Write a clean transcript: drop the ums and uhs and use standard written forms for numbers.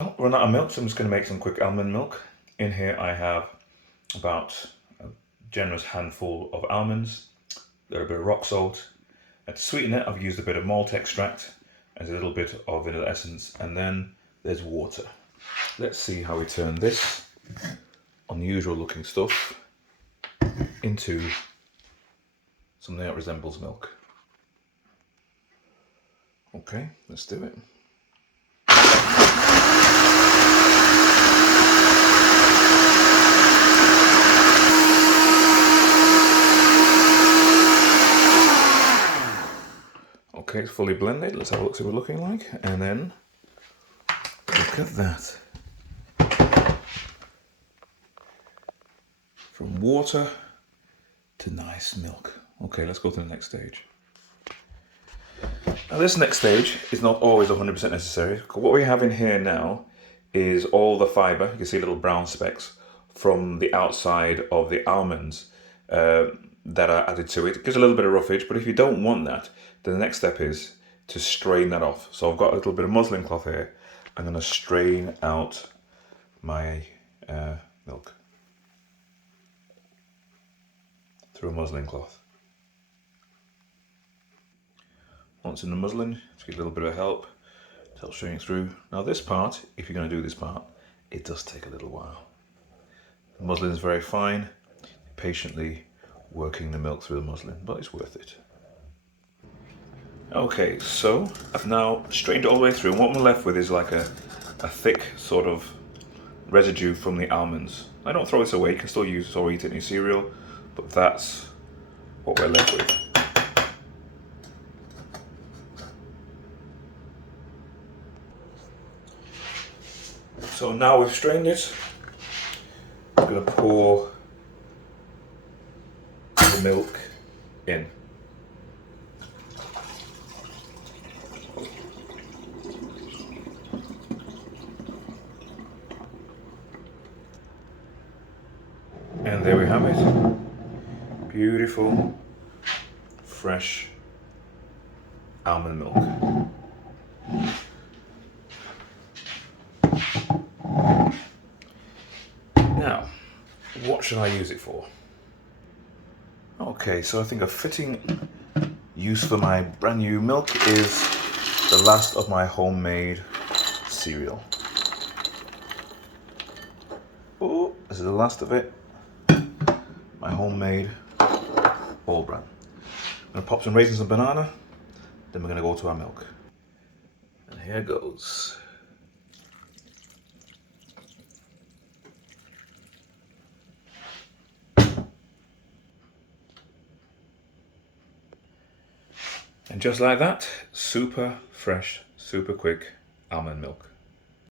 Well, run out of milk, so I'm just going to make some quick almond milk. In here I have about a generous handful of almonds, a little bit of rock salt, and to sweeten it I've used a bit of malt extract, and a little bit of vanilla essence, and then there's water. Let's see how we turn this unusual looking stuff into something that resembles milk. Okay, let's do it. Okay, it's fully blended. Let's have a look, see what it's looking like. And then, look at that. From water to nice milk. Okay, let's go to the next stage. Now this next stage is not always 100% necessary. What we have in here now is all the fibre, you can see little brown specks, from the outside of the almonds that are added to it. It gives a little bit of roughage, but if you don't want that, then the next step is to strain that off. So I've got a little bit of muslin cloth here. I'm going to strain out my milk through a muslin cloth. Once in the muslin, just get a little bit of help to help strain it through. Now this part, if you're going to do this part, it does take a little while. The muslin is very fine, patiently working the milk through the muslin, but it's worth it. Okay, so I've now strained it all the way through, and what I'm left with is like a thick sort of residue from the almonds. I don't throw this away, you can still use it or eat it in your cereal, but that's what we're left with. So now we've strained it, I'm going to pour the milk in. And there we have it. Beautiful, fresh almond milk. Now, what should I use it for? Okay, so I think a fitting use for my brand new milk is the last of my homemade cereal. Oh, this is the last of it. My homemade All Bran. I'm going to pop some raisins and banana, then we're going to go to our milk. And here goes. And just like that, super fresh, super quick almond milk.